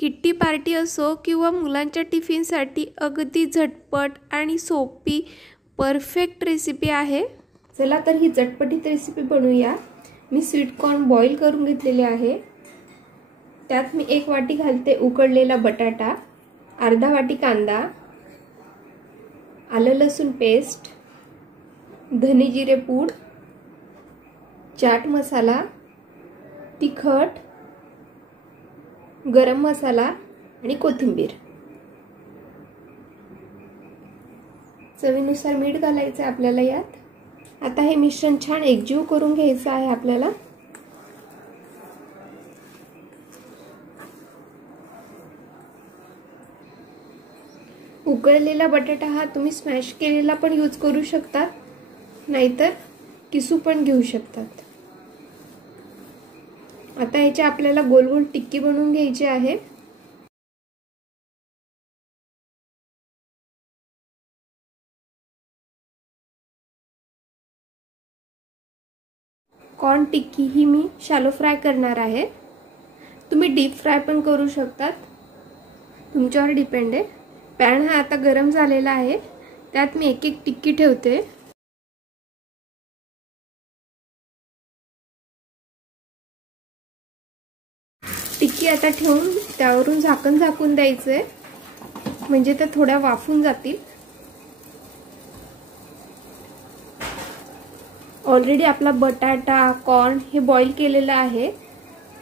Kitty party असो किंवा मुलांच्या टिफिनसाठी अगदी झटपट आणि सोपी परफेक्ट रेसिपी आहे। चला तर ही झटपटीत रेसिपी बनवूया। मी स्वीट कॉर्न बॉईल करून घेतलेले आहे। त्यात मी 1 वाटी घालते उकडलेला बटाटा, अर्धा वाटी कांदा, आलं लसूण पेस्ट, धने जिरे पूड, चाट मसाला, तिखट, गरम मसाला आणि कोथिंबीर। चवीनुसार मीठ घालायचं आपल्याला यात। आता हे मिश्रण छान एकजीव करून घ्यायचं आहे आपल्याला। उकळलेला बटाटा हा तुम्ही स्मॅश केलेला पण यूज करू शकता, नाहीतर किसू पण घेऊ शकतात। आता याची आपल्याला गोल गोल टिक्की बनवून घ्यायची आहे। कॉर्न टिक्की ही मी शॅलो फ्राय करणार आहे। तुम्ही डीप फ्राय पण करू शकतात, तुमच्यावर डिपेंड आहे। पॅन हा आता गरम झालेला आहे, त्यात मी एक एक टिक्की ठेवते। टिक्की आता ठेवून त्यावरून झाकण झाकून द्यायचंय, म्हणजे त्या थोड्या वाफून जातील। ऑलरेडी आपला बटाटा कॉर्न हे बॉईल केलेला आहे,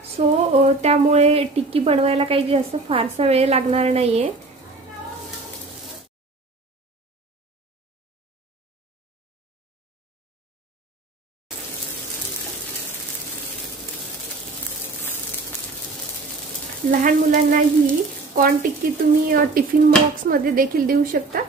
सो त्यामुळे टिक्की बनवायला काही जास्त फारसा वेळ लागणार नाहीये। लहान मुलांना ही कॉर्न टिक्की तुम्ही टिफिन बॉक्स मध्ये देखील देऊ शकता।